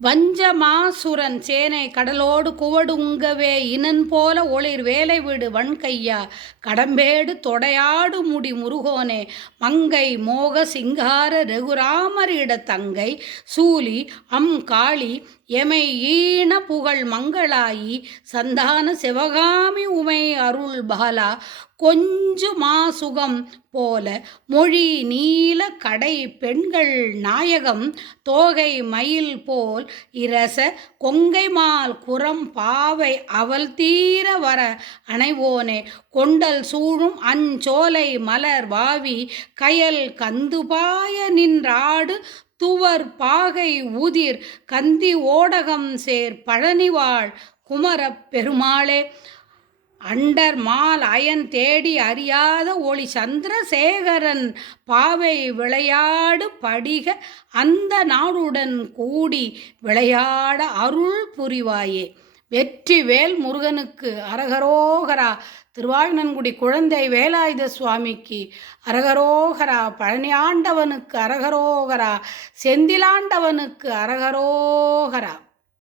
வஞ்சமாசுரன் சேனை கடலோடு குவடுங்கவே இனன்போல ஒளிர் வேலை விடு வன்கையா கடம்பேடு தொடையாடு முடி முருகோனே மங்கை மோக சிங்கார ரகுராமரிட தங்கை சூலி காளி எமை ஈன புகழ் மங்களாயி சந்தான சிவகாமி உமை அருள் பாலா கொஞ்சு மாசுகம் போல மொழி நீல கடை பெண்கள் நாயகம் தோகை மயில் போல் இரச கொங்கைமால் குரம் பாவை அவள் தீர வர அணைவோனே கொண்டல் சூழும் அஞ்சோலை மலர் வாவி கயல் கந்துபாய நின்றாடு துவர் பாகை உதிர் கந்தி ஓடகம் சேர் பழனிவாழ் குமரப் பெருமாளே அண்டர் மால் அயன் தேடி அறியாத ஒளி சந்திரசேகரன் பாவை விளையாடு படிக அந்த நாடுடன் கூடி விளையாட அருள் புரிவாயே. வெற்றிவேல் முருகனுக்கு அரகரோகரா. திருவாழ்நன்குடி குழந்தை வேலாயுத சுவாமிக்கு அரகரோகரா. பழனி ஆண்டவனுக்கு அரகரோகரா. செந்திலாண்டவனுக்கு அரகரோகரா.